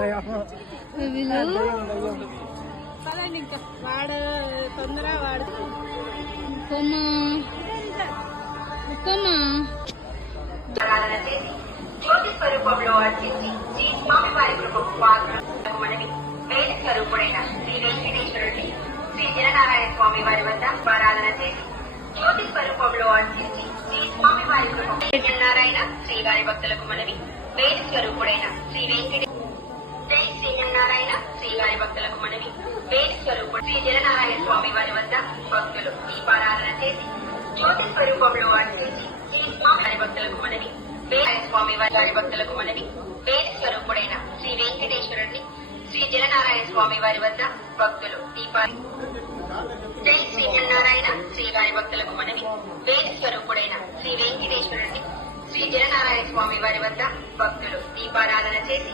వీళ్ళు వాడు తొందర వాడు జ్యోతి స్వరూపంలో అర్చించి శ్రీ స్వామి వారి కృపకు పాత్రకు మనవి వేద స్వరూపుడైన శ్రీ వెంకటేశ్వరుడిని శ్రీ జననారాయణ స్వామి వారి వద్ద ఆరాధన చేసి జ్యోతి స్వరూపంలో అర్చించి శ్రీ స్వామి వారి కృపకు శ్రీనారాయణ శ్రీ వారి భక్తులకు మనవి వేద స్వరూపుడైన శ్రీ వెంకటే శ్రీనారాయణ శ్రీవారి భక్తులకు మనవి. వేద స్వరూపుడు శ్రీ జలనారాయణ స్వామి వారి వద్ద భక్తులు దీపారాధన చేసి జ్యోతి స్వరూపంలో అర్చించి శ్రీ స్వామి వారి భక్తులకు మనవి. వేద స్వామి వారి భక్తులకు మనవి. వేద స్వరూపుడైన శ్రీ వెంకటేశ్వరుడిని శ్రీ జలనారాయణ స్వామి వారి వద్ద భక్తులు దీపాలు జై శ్రీమన్నారాయణ శ్రీ వారి భక్తులకు మనవి. వేద స్వరూపుడైన శ్రీ వెంకటేశ్వరుడిని శ్రీ జలనారాయణ స్వామి వారి వద్ద భక్తులు దీపారాధన చేసి